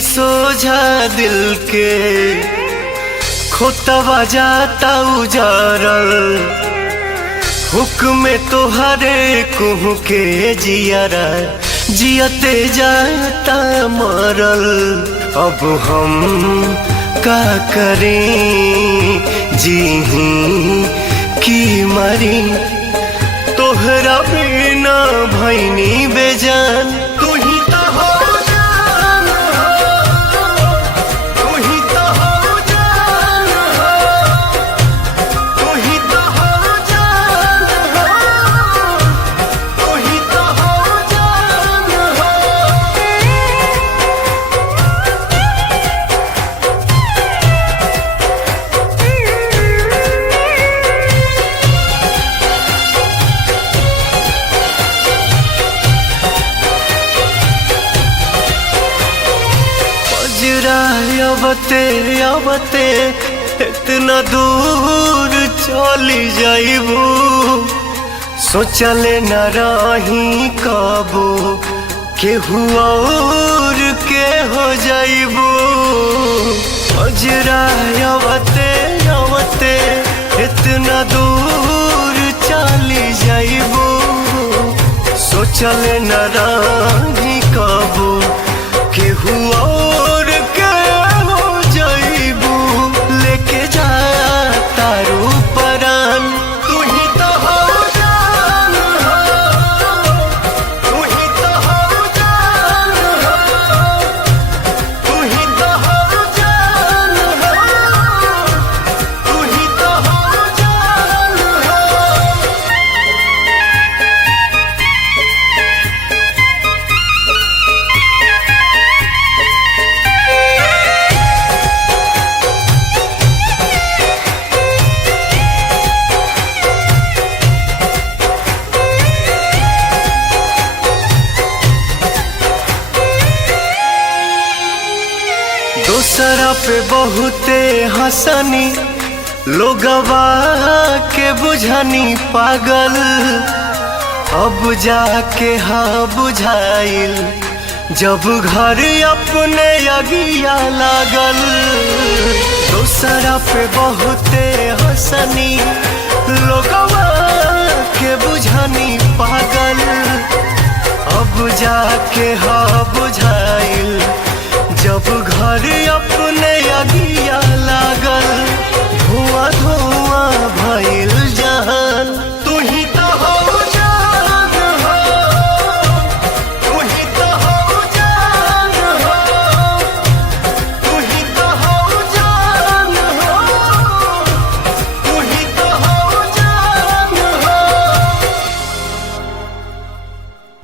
सोझा दिल के खोतवा जाता उजारल हुक्म तोहरे कुहू के जियारा जियते जाता मरल। अब हम का करें जीही की मरी तोहरा बिना भैनी बेजान। तू ही तो हो जान हो, तू ही तो हो जान हो, तू ही तो हो जान हो, तू ही तो हो जान हो। अबते अबते इतना दूर चली जाइबू सोचले न रही कबो केहू और के हो जाइबू। अजरा अबते अबते इतना दूर चली जाइबू सोचले न रही कबो केहू और के हो जाइबू लेके जा तारू परान। तू ही तो हो जान हो, तू ही तो हो जान हो, तू ही तो हो जान हो, तू ही तो हो जान हो। दूसरा पे बहुते हंसनी लोगवा के बुझनी पागल अब जाके हाँ बुझाइल जब घर अपने अगिया लागल। दूसरा पे बहुते हंसनी लोगवा के बुझनी पागल अब जाके हाँ बुझाइल जब घर